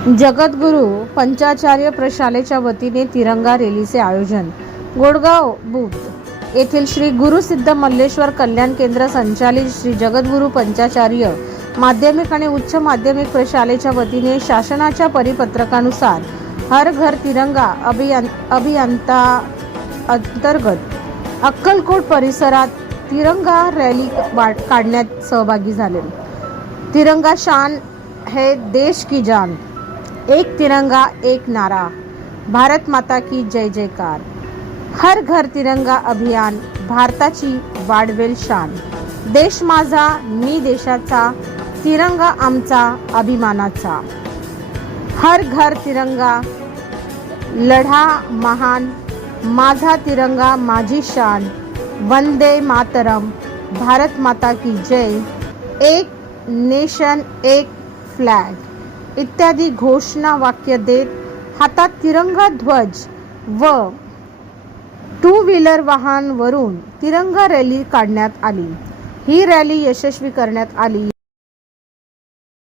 जगद्गुरू पंचाचार्य प्रशालेच्या वतीने तिरंगा रॅलीचे आयोजन. गोडगाव बुद्ध येथील श्री गुरुसिद्ध मल्लेश्वर कल्याण केंद्र संचालित श्री जगद्गुरू पंचाचार्य माध्यमिक आणि उच्च माध्यमिक प्रशालेच्या वतीने शासनाच्या परिपत्रकानुसार हर घर तिरंगा अभियान अभियंता अंतर्गत अक्कलकोट परिसरात तिरंगा रॅली काढण्यात सहभागी झाले. तिरंगा शान है देश की जान. एक तिरंगा एक नारा. भारत माता की जय जयकार. हर घर तिरंगा अभियान भारताची वाढवेल शान. देश माझा मी देशाचा तिरंगा आमचा अभिमानाचा. हर घर तिरंगा लढा महान माझा तिरंगा माझी शान. वंदे मातरम भारत माता की जय. एक नेशन एक फ्लॅग. इत्यादी घोषणा वाक्य देत हातात तिरंगा ध्वज व टू व्हीलर वाहनवरून तिरंगा रॅली काढण्यात आली. ही रॅली यशस्वी करण्यात आली.